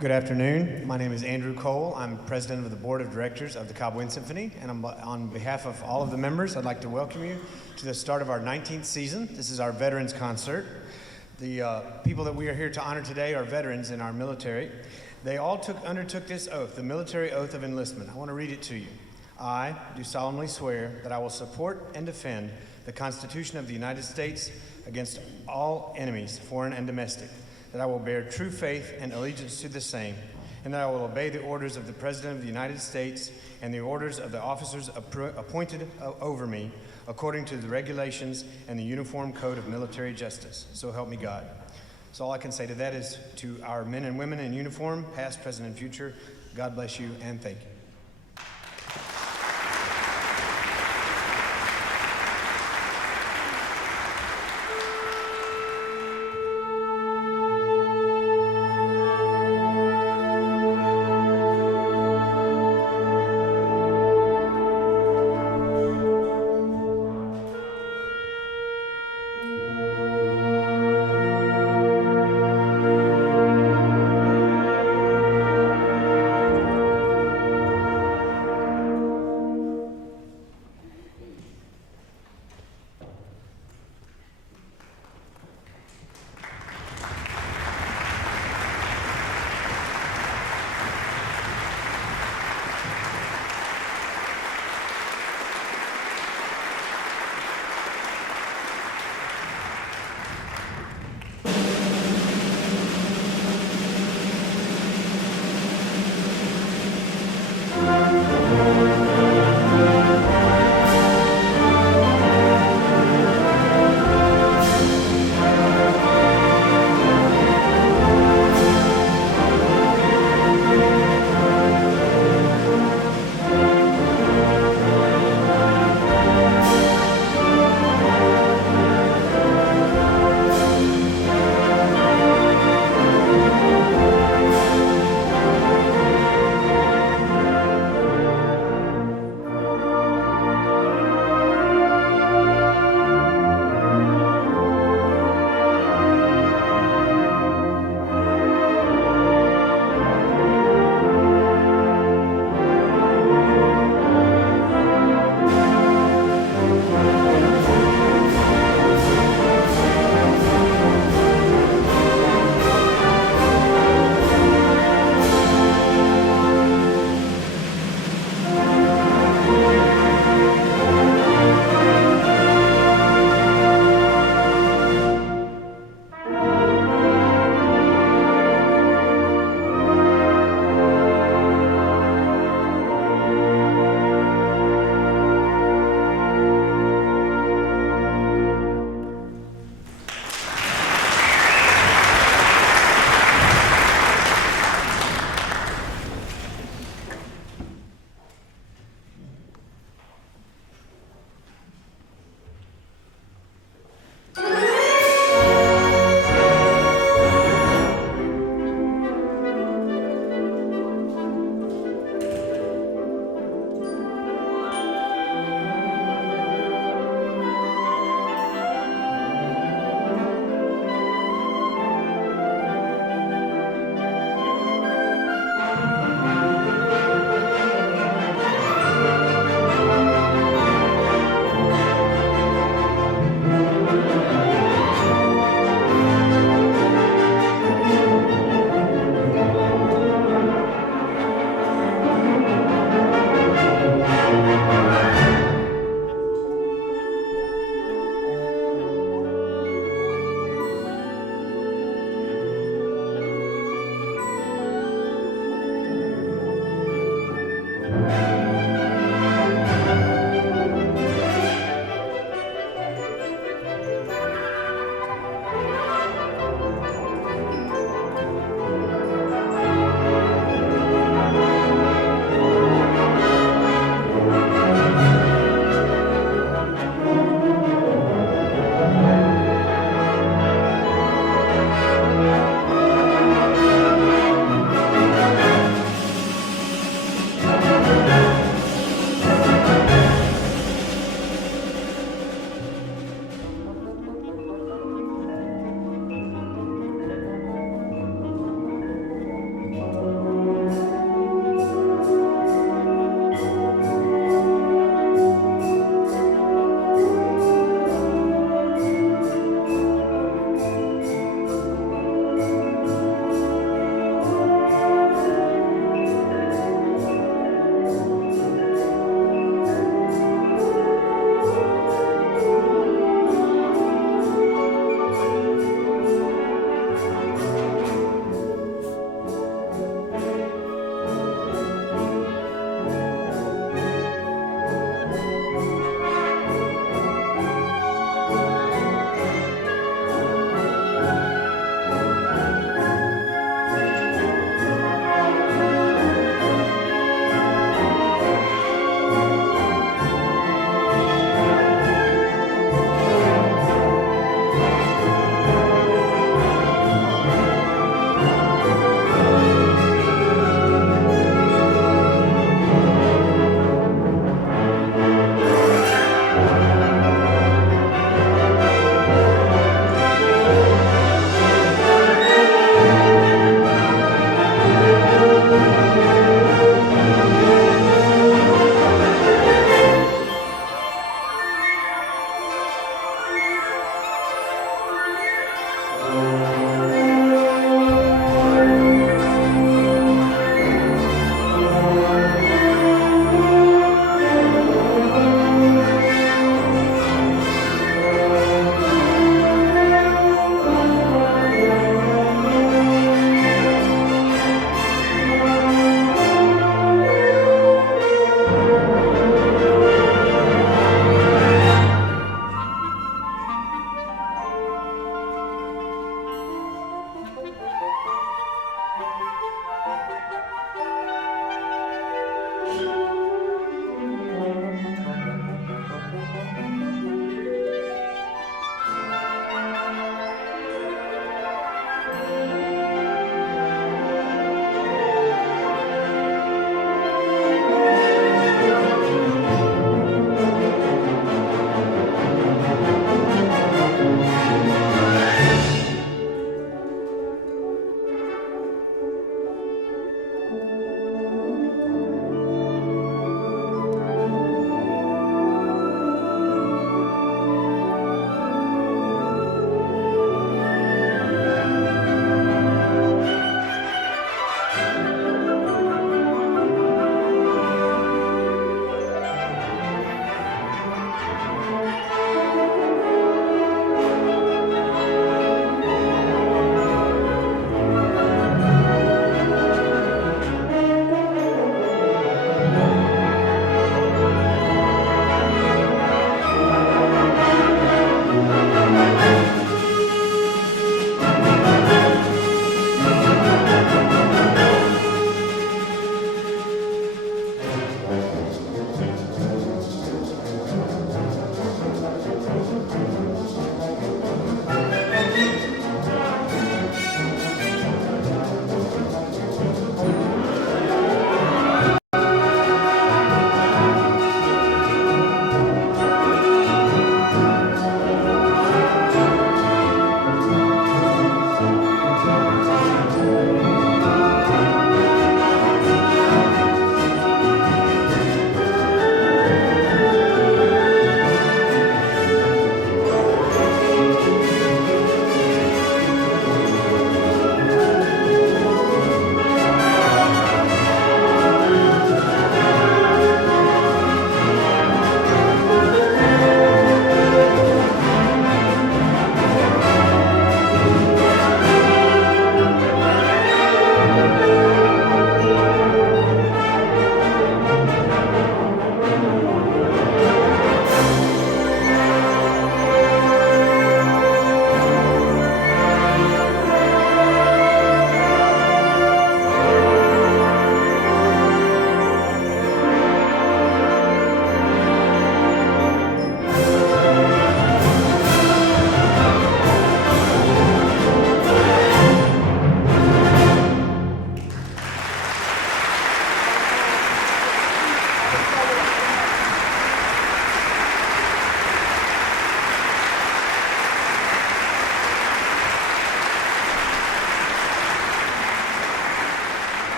Good afternoon. My name is Andrew Cole. I'm president of the board of directors of the Cobb Wind Symphony, and on behalf of all of the members, I'd like to welcome you to the start of our 19th season. This is our Veterans Concert. The people that we are here to honor today are veterans in our military. They all undertook this oath, the military oath of enlistment. I want to read it to you. I do solemnly swear that I will support and defend the Constitution of the United States against all enemies, foreign and domestic, that I will bear true faith and allegiance to the same, and that I will obey the orders of the President of the United States and the orders of the officers appointed over me according to the regulations and the Uniform Code of Military Justice. So help me God. So all I can say to that is, to our men and women in uniform, past, present, and future, God bless you and thank you.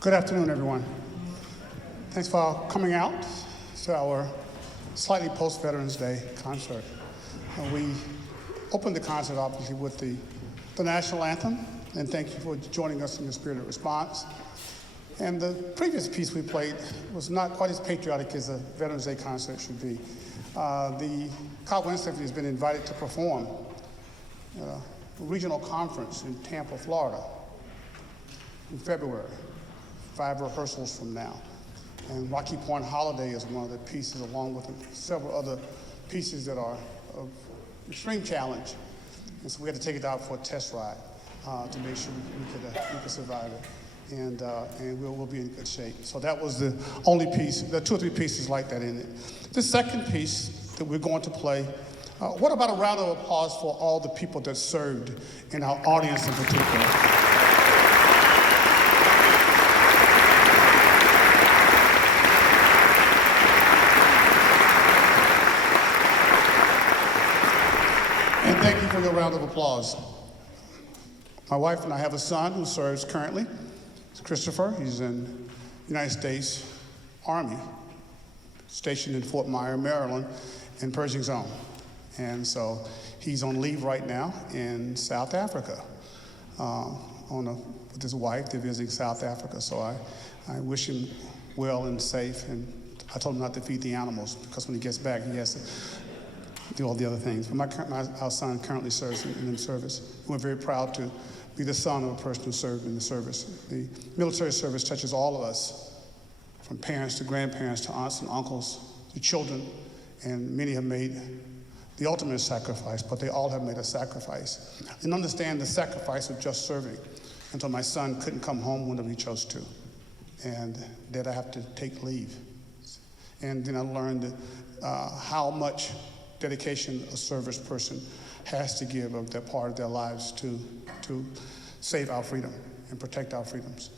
Good afternoon, everyone. Thanks for coming out to our slightly post-Veterans Day concert. We opened the concert, obviously, with the national anthem, and thank you for joining us in your spirited response. And the previous piece we played was not quite as patriotic as a Veterans Day concert should be. The Cobb Symphony has been invited to perform at a regional conference in Tampa, Florida, in February, 5 rehearsals from now. And Rocky Point Holiday is one of the pieces, along with several other pieces that are of extreme challenge. And so we had to take it out for a test ride to make sure we could survive it. And we'll be in good shape. So that was the only piece. There are 2 or 3 pieces like that in it. The second piece that we're going to play, what about a round of applause for all the people that served in our audience in particular? Thank you for your round of applause. My wife and I have a son who serves currently. It's Christopher. He's in the United States Army, stationed in Fort Myer, Maryland, in Pershing Zone. And so he's on leave right now in South Africa with his wife. They're visiting South Africa. So I wish him well and safe. And I told him not to feed the animals because when he gets back, he has to do all the other things. But our son currently serves in the service. We're very proud to be the son of a person who served in the service. The military service touches all of us, from parents to grandparents to aunts and uncles to children, and many have made the ultimate sacrifice, but they all have made a sacrifice. And understand the sacrifice of just serving until my son couldn't come home whenever he chose to, and that I have to take leave. And then I learned how much dedication a service person has to give of their part of their lives to save our freedom and protect our freedoms.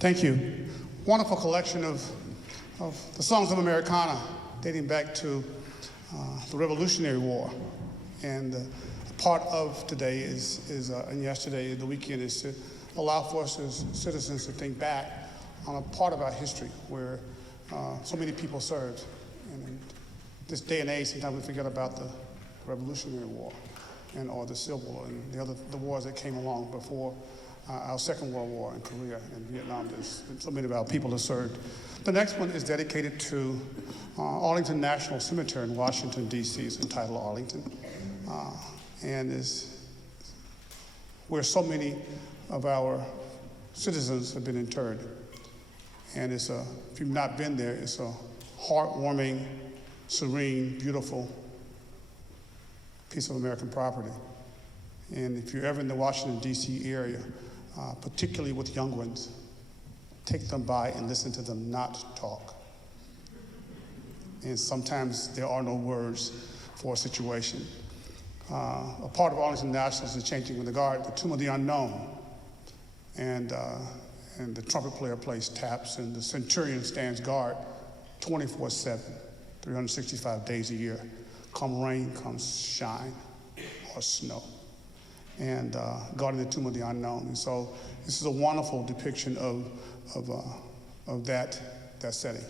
Thank you. Wonderful collection of the songs of Americana dating back to the Revolutionary War. And part of today and yesterday, the weekend, is to allow for us as citizens to think back on a part of our history where so many people served. And in this day and age, sometimes we forget about the Revolutionary War or the Civil War and the wars that came along before our Second World War in Korea and Vietnam. There's so many of our people that served. The next one is dedicated to Arlington National Cemetery in Washington, D.C. It's entitled Arlington. And is where so many of our citizens have been interred. And if you've not been there, it's a heartwarming, serene, beautiful piece of American property. And if you're ever in the Washington, D.C. area, particularly with young ones, take them by and listen to them not talk. And sometimes there are no words for a situation. A part of Arlington National is the changing of the guard, the Tomb of the Unknown. And the trumpet player plays taps, and the centurion stands guard 24/7, 365 days a year. Come rain, come shine, or snow. And guarding the Tomb of the Unknown. And so this is a wonderful depiction of that setting.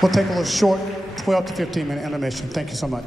We'll take a little short 12 to 15-minute intermission. Thank you so much.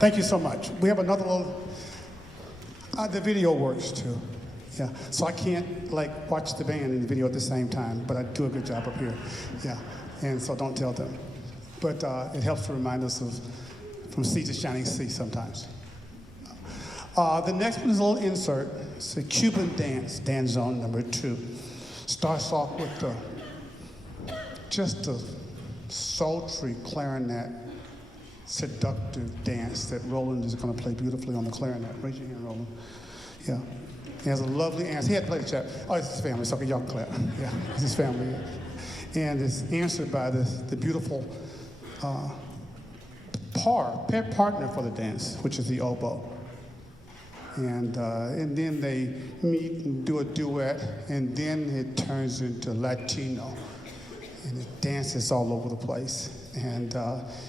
Thank you so much. We have another little, the video works too. Yeah, so I can't like watch the band and the video at the same time, but I do a good job up here. Yeah, and so don't tell them. But it helps to remind us of from sea to shining sea sometimes. The next one is a little insert. It's a Cuban dance, dance zone number 2. Starts off with just a sultry clarinet, seductive dance that Roland is going to play beautifully on the clarinet. Raise your hand, Roland. Yeah. He has a lovely answer. He had to play the chap. Oh, it's his family, so okay, y'all clap. Yeah, it's his family. And it's answered by the beautiful partner for the dance, which is the oboe. And then they meet and do a duet, and then it turns into Latino. And it dances all over the place. And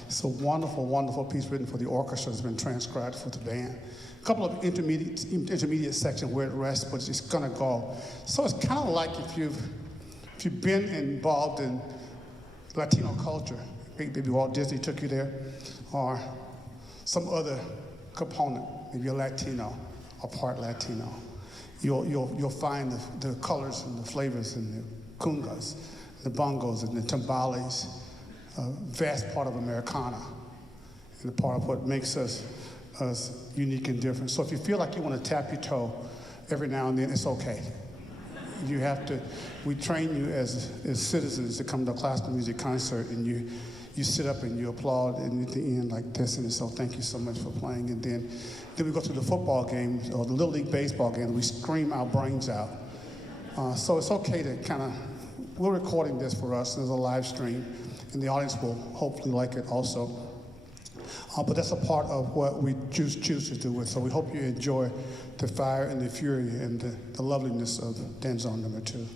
it's a wonderful, wonderful piece written for the orchestra that's been transcribed for the band. A couple of intermediate sections where it rests, but it's gonna go. So it's kind of like if you've been involved in Latino culture, maybe Walt Disney took you there, or some other component, maybe a Latino, or part Latino. you'll find the colors and the flavors and the congas, the bongos and the timbales, a vast part of Americana, and a part of what makes us unique and different. So if you feel like you want to tap your toe every now and then, it's okay. You have to, we train you as citizens to come to a classical music concert, and you sit up and you applaud, and at the end like this, and so thank you so much for playing. And then we go to the football game or the Little League baseball game, and we scream our brains out. So it's okay to kind of, we're recording this for us, there's a live stream, and the audience will hopefully like it also. But that's a part of what we choose to do it. So we hope you enjoy the fire and the fury and the loveliness of Danzon number 2.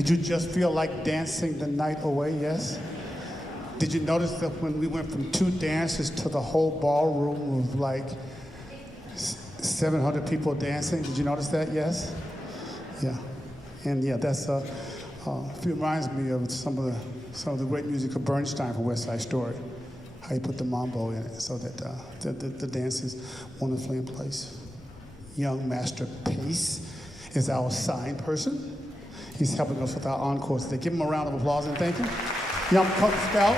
Did you just feel like dancing the night away? Yes? Did you notice that when we went from 2 dances to the whole ballroom of like 700 people dancing? Did you notice that? Yes? Yeah. And yeah, that's it reminds me of some of the great music of Bernstein from West Side Story. How he put the mambo in it so that the dance is wonderfully in place. Young Master Pace is our sign person. He's helping us with our encores today. Give him a round of applause and thank him. Young Cub Scout.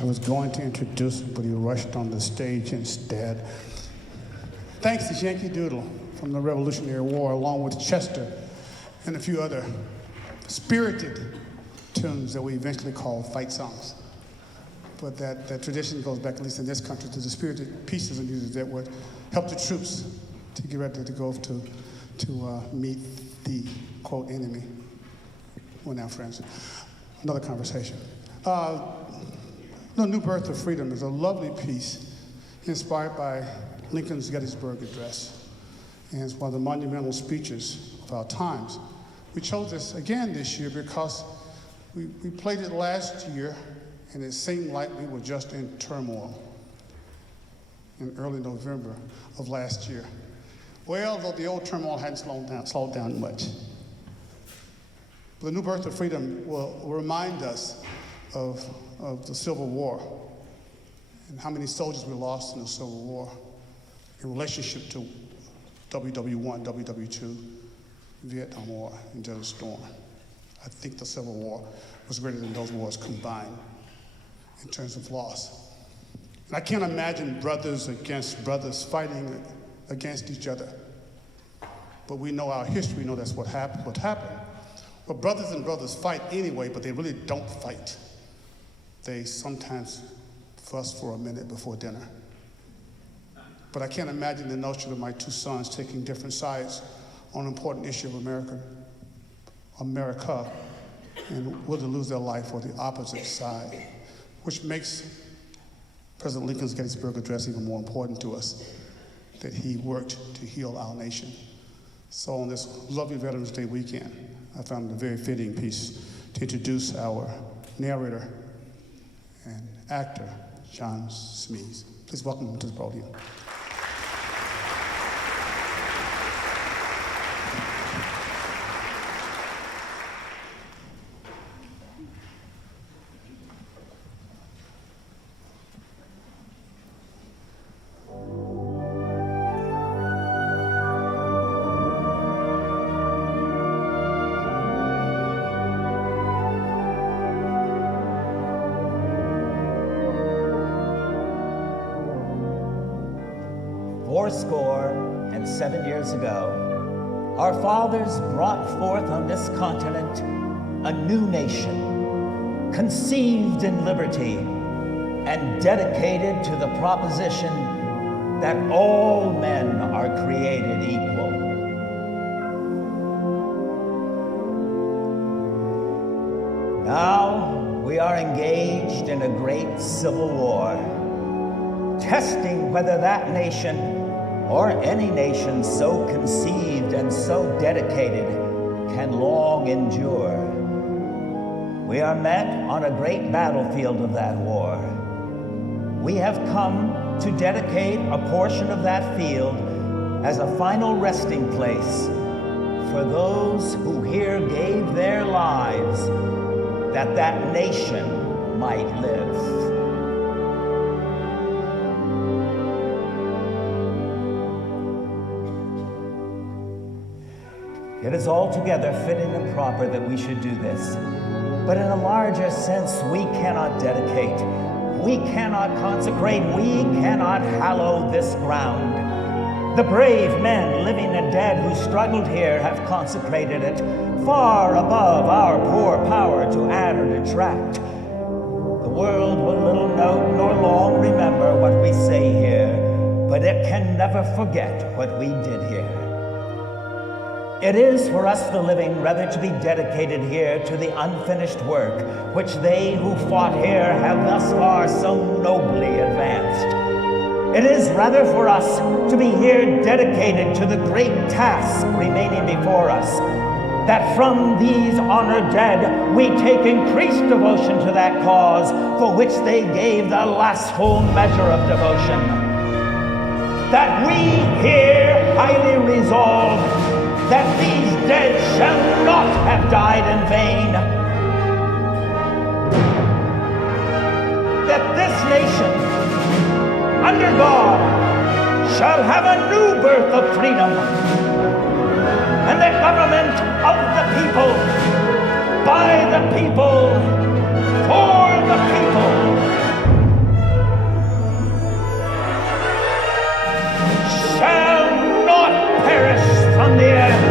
I was going to introduce him, but he rushed on the stage instead. Thanks to Yankee Doodle from the Revolutionary War, along with Chester and a few other spirited tunes that we eventually called fight songs. But that tradition goes back, at least in this country, to the spirited pieces of music that would help the troops to get ready to go to meet the, quote, enemy. We're now friends. Another conversation. The New Birth of Freedom is a lovely piece inspired by Lincoln's Gettysburg Address. And it's one of the monumental speeches of our times. We chose this again this year because we played it last year and it seemed like we were just in turmoil in early November of last year. Well, though the old turmoil hadn't slowed down much. The New Birth of Freedom will remind us of the Civil War and how many soldiers we lost in the Civil War in relationship to WW1, WW2, Vietnam War, and Desert Storm. I think the Civil War was greater than those wars combined in terms of loss. And I can't imagine brothers against brothers fighting against each other. But we know our history, we know that's what happened. But brothers and brothers fight anyway, but they really don't fight. They sometimes fuss for a minute before dinner. But I can't imagine the notion of my two sons taking different sides on an important issue of America, and willing to lose their life for the opposite side, which makes President Lincoln's Gettysburg Address even more important to us, that he worked to heal our nation. So on this lovely Veterans Day weekend, I found it a very fitting piece to introduce our narrator and actor, John Smees. Please welcome him to the podium. Fourscore and 7 years ago, our fathers brought forth on this continent a new nation, conceived in liberty and dedicated to the proposition that all men are created equal. Now we are engaged in a great civil war, testing whether that nation or any nation so conceived and so dedicated can long endure. We are met on a great battlefield of that war. We have come to dedicate a portion of that field as a final resting place for those who here gave their lives that that nation might live. It is altogether fitting and proper that we should do this. But in a larger sense, we cannot dedicate, we cannot consecrate, we cannot hallow this ground. The brave men, living and dead, who struggled here have consecrated it far above our poor power to add or detract. The world will little note nor long remember what we say here, but it can never forget what we did here. It is for us the living rather to be dedicated here to the unfinished work which they who fought here have thus far so nobly advanced. It is rather for us to be here dedicated to the great task remaining before us, that from these honored dead we take increased devotion to that cause for which they gave the last full measure of devotion. That we here highly resolve that these dead shall not have died in vain. That this nation, under God, shall have a new birth of freedom, and the government of the people, by the people, for the people, shall not perish from the earth.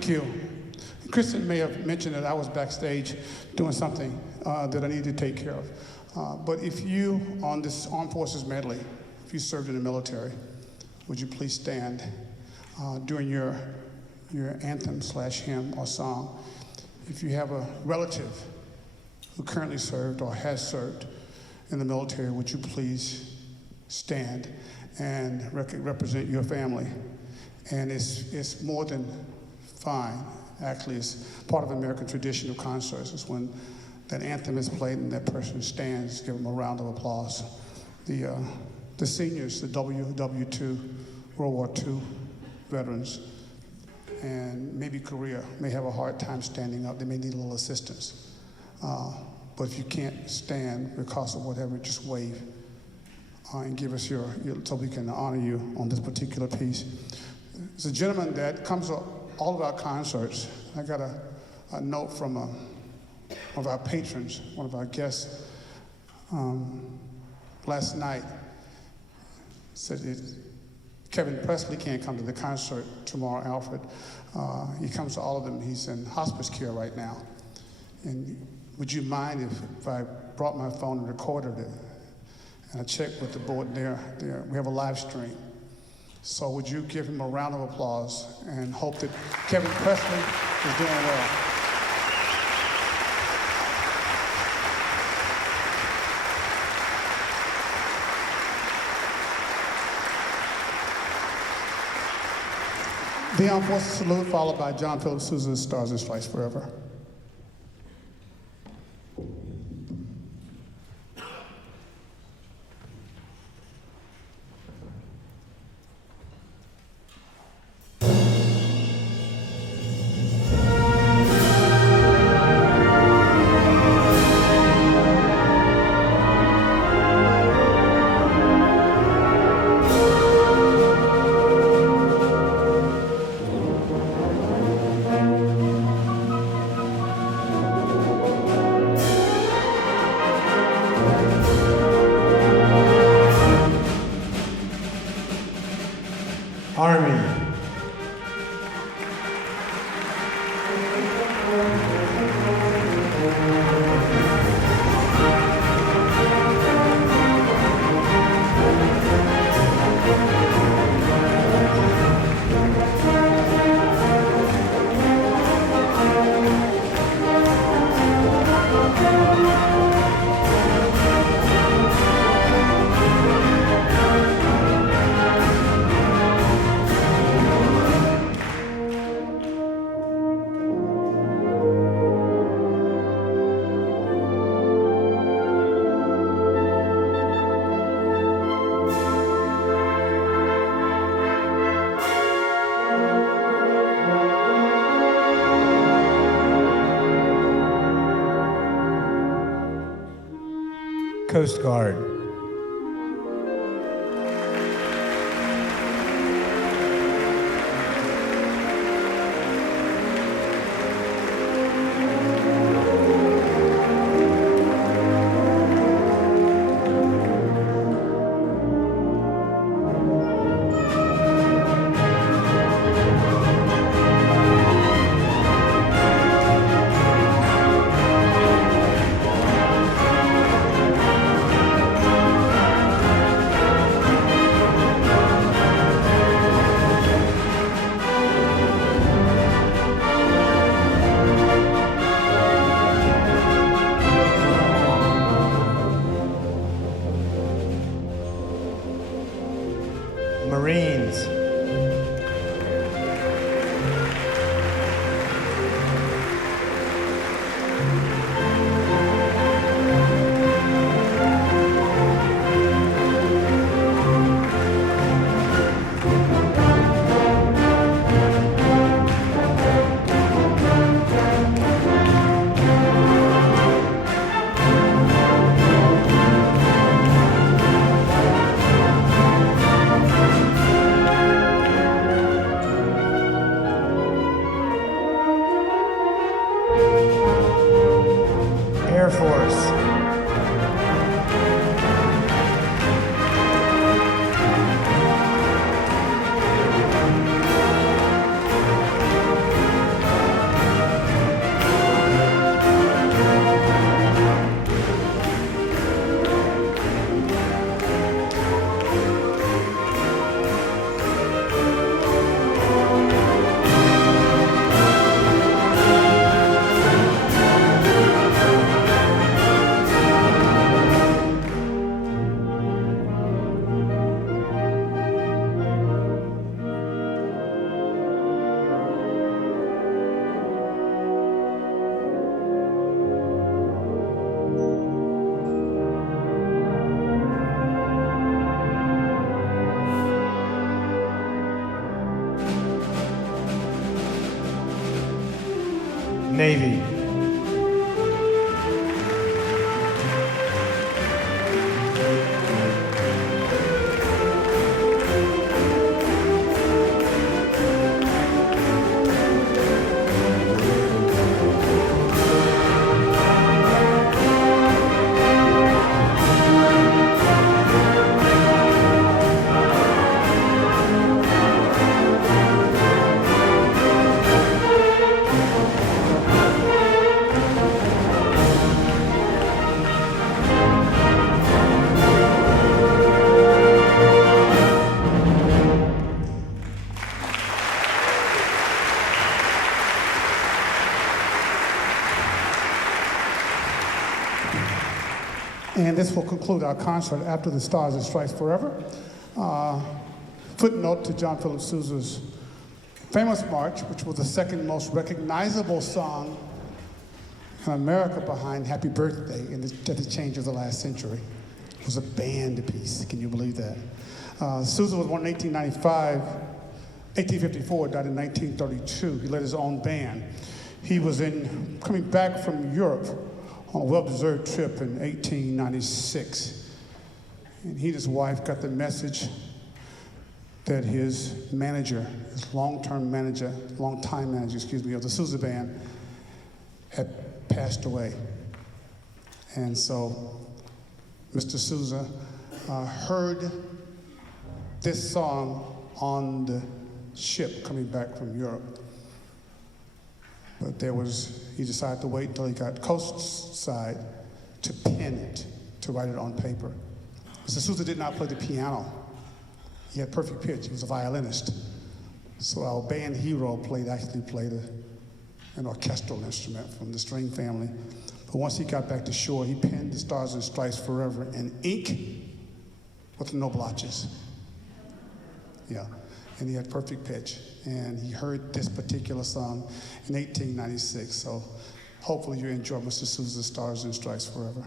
Thank you. Kristen may have mentioned that I was backstage doing something that I needed to take care of. But if you, on this Armed Forces medley, if you served in the military, would you please stand during your anthem/hymn or song? If you have a relative who currently served or has served in the military, would you please stand and represent your family? And it's more than fine. Actually, it's part of American tradition of concerts. It's when that anthem is played and that person stands, give them a round of applause. The seniors, the WW2, World War II veterans, and maybe Korea may have a hard time standing up. They may need a little assistance. But if you can't stand because of whatever, just wave and give us your so we can honor you on this particular piece. There's a gentleman that comes to all of our concerts. I got a note from one of our patrons, one of our guests, last night. Said Kevin Presley can't come to the concert tomorrow, Alfred. He comes to all of them. He's in hospice care right now. And would you mind if I brought my phone and recorded it? And I checked with the board there. We have a live stream. So would you give him a round of applause and hope that Kevin Presley is doing well? The Armed Forces Salute, followed by John Philip Sousa's Stars and Stripes Forever. Army. Coast Guard. Marines. Navy. And this will conclude our concert after the Stars and Stripes Forever. Footnote to John Philip Sousa's famous march, which was the second most recognizable song in America behind Happy Birthday at the change of the last century. It was a band piece, can you believe that? Sousa was born in 1854, died in 1932. He led his own band. He was coming back from Europe on a well-deserved trip in 1896. And he and his wife got the message that his manager, his longtime manager, of the Sousa band had passed away. And so Mr. Sousa heard this song on the ship coming back from Europe. But he decided to wait until he got coastside to pen it, to write it on paper. Mr. Sousa did not play the piano. He had perfect pitch. He was a violinist. So our band hero actually played an orchestral instrument from the string family. But once he got back to shore, he penned the Stars and Stripes Forever in ink with no blotches. Yeah, and he had perfect pitch. And he heard this particular song in 1896. So hopefully you enjoy Mr. Sousa's Stars and Stripes Forever.